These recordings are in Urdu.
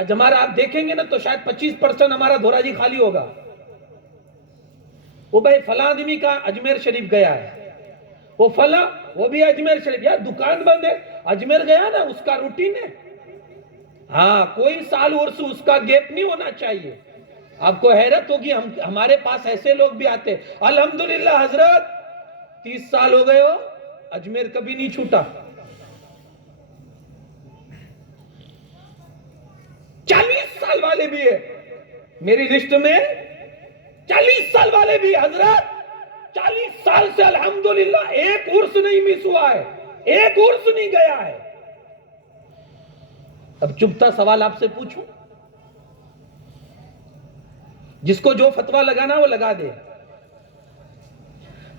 آج ہمارا آپ دیکھیں گے نا تو شاید 25% ہمارا دھورا جی خالی ہوگا. وہ بھائی فلاں آدمی کا اجمیر شریف گیا ہے, وہ فلاں وہ بھی اجمیر شریف, یار دکان بند ہے, اجمیر گیا نا اس کا روٹین ہے. ہاں کوئی سال عرس اس کا گیپ نہیں ہونا چاہیے. آپ کو حیرت ہوگی, ہمارے پاس ایسے لوگ بھی آتے, الحمدللہ حضرت 30 سال ہو گئے ہو اجمیر کبھی نہیں چھوٹا. 40 سال والے بھی ہے میری لسٹ میں, 40 سال والے بھی. حضرت 40 سال سے الحمدللہ ایک عرس نہیں مس ہوا ہے, ایک عرس نہیں گیا ہے. اب چپتا سوال آپ سے پوچھوں, جس کو جو فتویٰ لگانا وہ لگا دے.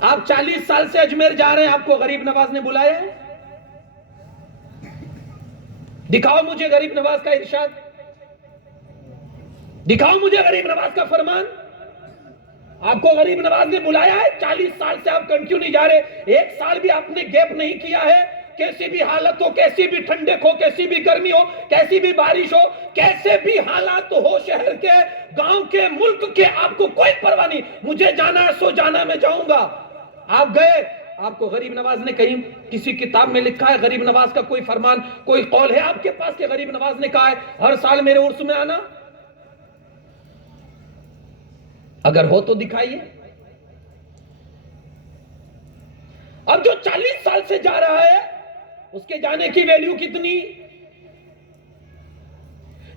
آپ 40 سال سے اجمیر جا رہے ہیں, آپ کو غریب نواز نے بلایا ہے؟ دکھاؤ مجھے غریب نواز کا ارشاد, دکھاؤ مجھے غریب نواز کا فرمان. آپ کو غریب نواز نے بلایا ہے؟ 40 سال سے آپ کنٹینیو نہیں جا رہے, ایک سال بھی آپ نے گیپ نہیں کیا ہے. کیسی بھی حالت ہو, کیسی بھی ٹھنڈک ہو, کیسی بھی گرمی ہو, کیسی بھی بارش ہو, کیسے بھی حالات ہو, شہر کے, گاؤں کے, ملک کے, آپ کو کوئی پرواہ نہیں. مجھے جانا ہے سو جانا, میں جاؤں گا. آپ گئے, آپ کو غریب نواز نے کہیں کسی کتاب میں لکھا ہے, غریب نواز کا کوئی فرمان, کوئی قول ہے آپ کے پاس کہ غریب نواز نے کہا ہے ہر سال میرے عرس میں آنا؟ اگر ہو تو دکھائیے. اب جو 40 سال سے جا رہا ہے اس کے جانے کی ویلیو کتنی؟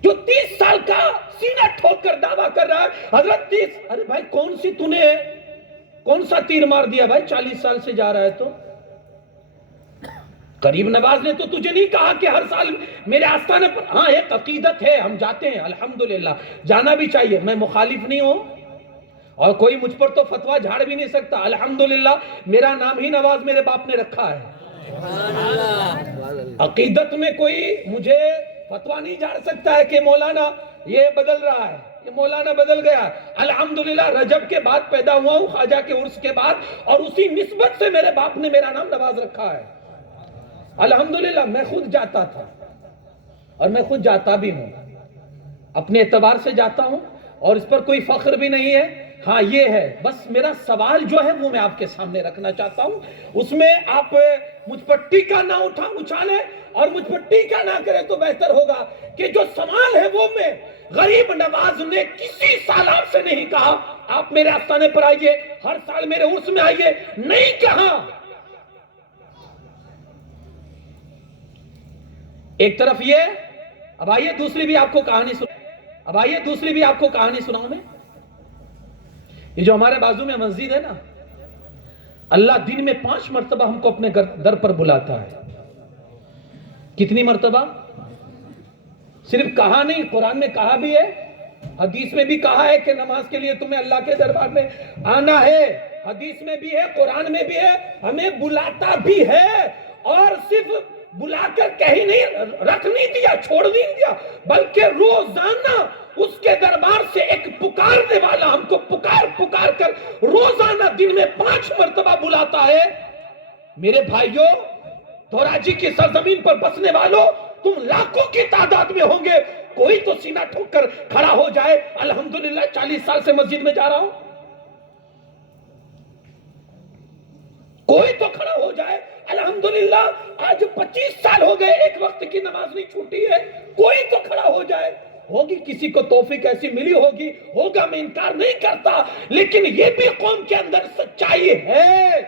جو 30 سال کا سینہ ٹھوک کر دعویٰ کر رہا ہے حضرت 30, ارے بھائی کون سا تیر مار دیا بھائی, 40 سال سے جا رہا ہے تو. غریب نواز نے تو تجھے نہیں کہا کہ ہر سال میرے آستانے پر, ہاں ایک عقیدت ہے, ہم جاتے ہیں الحمدللہ, جانا بھی چاہیے, میں مخالف نہیں ہوں, اور کوئی مجھ پر تو فتویٰ جھاڑ بھی نہیں سکتا. الحمدللہ میرا نام ہی نواز میرے باپ نے رکھا ہے. عقیدت میں کوئی مجھے فتویٰ نہیں جھاڑ سکتا ہے کہ مولانا یہ بدل رہا ہے, یہ مولانا بدل گیا. الحمدللہ رجب کے بعد پیدا ہوا ہوں, خواجہ کے عرس کے بعد, اور اسی نسبت سے میرے باپ نے میرا نام نواز رکھا ہے. الحمدللہ میں خود جاتا تھا اور میں خود جاتا بھی ہوں, اپنے اعتبار سے جاتا ہوں, اور اس پر کوئی فخر بھی نہیں ہے. ہاں یہ ہے بس میرا سوال جو ہے وہ میں آپ کے سامنے رکھنا چاہتا ہوں, اس میں آپ مجھ پر ٹیکا نہ اچھالیں, اور مجھ پر ٹیکا نہ کریں تو بہتر ہوگا. کہ جو سوال ہے وہ میں, غریب نواز نے کسی سال آپ سے نہیں کہا آپ میرے آستانے پر آئیے, ہر سال میرے عرس میں آئیے, نہیں کہا. ایک طرف یہ, اب آئیے دوسری بھی آپ کو کہانی سناؤں میں. یہ جو ہمارے بازو میں مسجد ہے نا, اللہ دن میں 5 مرتبہ ہم کو اپنے در پر بلاتا ہے. کتنی مرتبہ؟ صرف کہا نہیں, قرآن میں کہا بھی ہے, حدیث میں بھی کہا ہے کہ نماز کے لیے تمہیں اللہ کے دربار میں آنا ہے. حدیث میں بھی ہے, قرآن میں بھی ہے, ہمیں بلاتا بھی ہے. اور صرف بلا کر کہیں نہیں رکھ نہیں دیا, چھوڑ نہیں دیا, بلکہ روزانہ اس کے دربار سے ایک پکارنے والا ہم کو پکار کر روزانہ دن میں 5 مرتبہ بلاتا ہے. میرے بھائیوں, دھوراجی کی سرزمین پر بسنے والوں, تم لاکھوں کی تعداد میں ہوں گے, کوئی تو سینہ ٹھوک کر کھڑا ہو جائے الحمدللہ 40 سال سے مسجد میں جا رہا ہوں. کوئی تو کھڑا ہو جائے الحمدللہ آج 25 سال ہو گئے ایک وقت کی نماز نہیں چھوٹی ہے, کوئی تو کھڑا ہو جائے. ہوگی کسی کو توفیق ایسی ملی ہوگا, میں انکار نہیں کرتا, لیکن یہ بھی قوم کے اندر سچائی ہے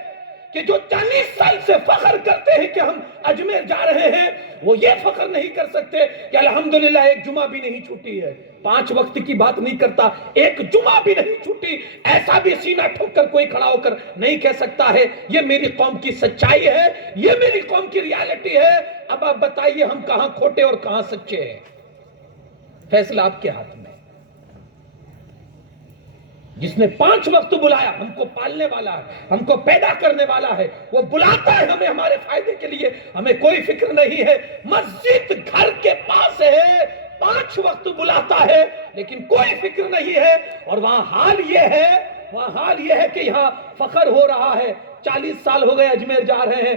کہ جو 40 سال سے فخر کرتے ہیں کہ ہم اجمیر جا رہے ہیں, وہ یہ فخر نہیں کر سکتے کہ الحمدللہ ایک جمعہ بھی نہیں چھوٹی ہے. 5 وقت کی بات نہیں کرتا, ایک جمعہ بھی نہیں چھوٹی, ایسا بھی سینہ ٹھوک کر کوئی کھڑا ہو کر نہیں کہہ سکتا ہے. یہ میری قوم کی سچائی ہے, یہ میری قوم کی ریالٹی ہے. اب آپ بتائیے ہم کہاں کھوٹے اور کہاں سچے ہیں, فیصلہ آپ کے ہاتھ میں. جس نے 5 وقت بلایا, ہم کو پالنے والا ہے, ہم کو پیدا کرنے والا ہے, وہ بلاتا ہے ہمیں ہمارے فائدے کے لیے, ہمیں کوئی فکر نہیں ہے. مسجد گھر کے پاس ہے, 5 وقت بلاتا ہے, لیکن کوئی فکر نہیں ہے. اور وہاں حال یہ ہے کہ یہاں فخر ہو رہا ہے. 40 سال ہو گئے اجمیر جا رہے ہیں,